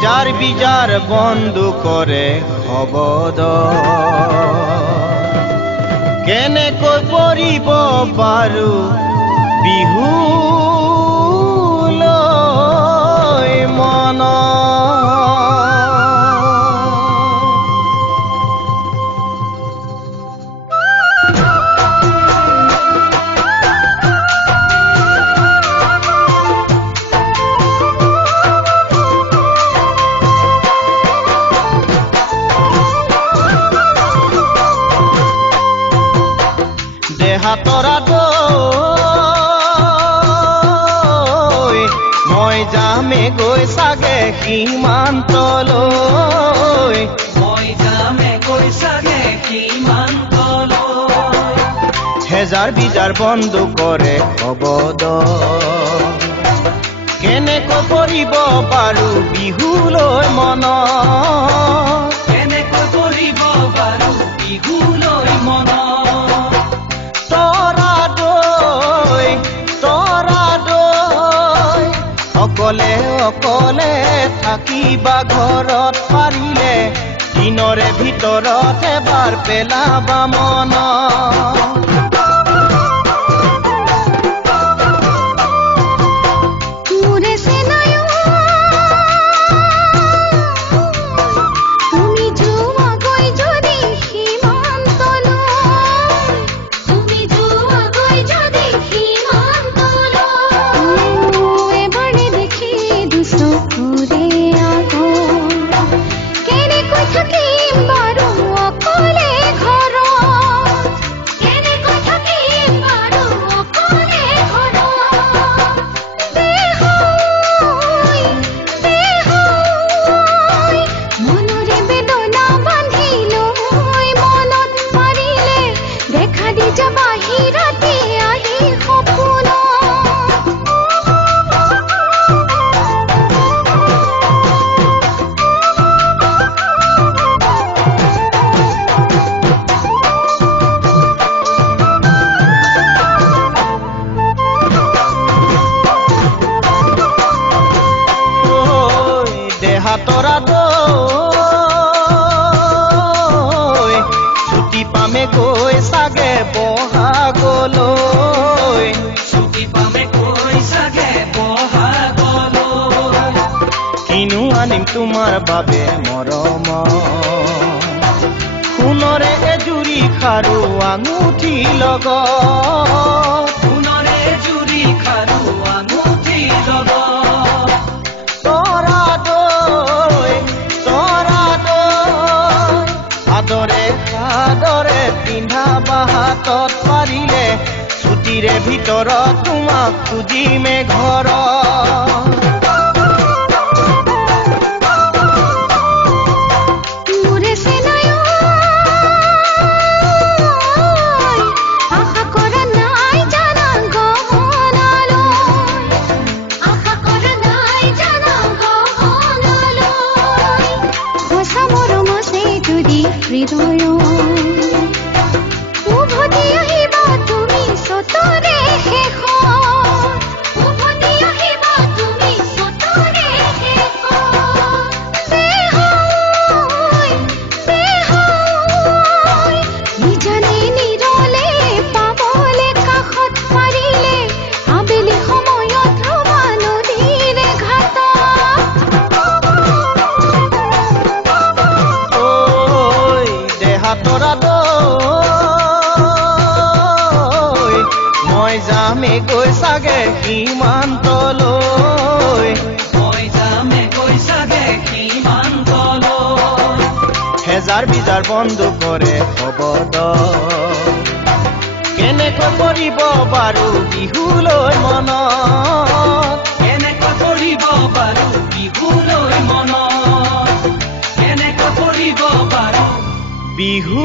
হেজাৰ বিজাৰ বন্ধু কৰে শবদ কেনেকৈ পৰিব পাৰো বিহুলৈ মন হাতৰা দৈ মই যামে গৈ চাগে সীমান্তলৈ হেজাৰ বিজাৰ বন্ধু কৰে শবদ কেনেকৈ পৰিব পাৰো বিহুলৈ মন অকলে অকলে থাকিবা ঘৰত পাৰিলে দিনৰে ভিতৰত এবাৰ পেলাবা মন হাতৰা দৈ ছুটি পামে গৈ চাগে বহাগলৈ কিনো আনিম তোমাৰ বাবে মৰম সোণৰে এজুৰি খাৰু আঙুঠি লগত আদৰে পিন্ধা বাহাতত পাৰিলে ছুটিৰে ভিতৰত তোমাক খুজিমে ঘৰ হাতৰা দৈ মই যামে গৈ চাগে সীমান্তলৈ হেজাৰ বিজাৰ বন্ধু কৰে শবদ কেনেকৈ পৰিব বাৰু বিহুলৈ মন বিহু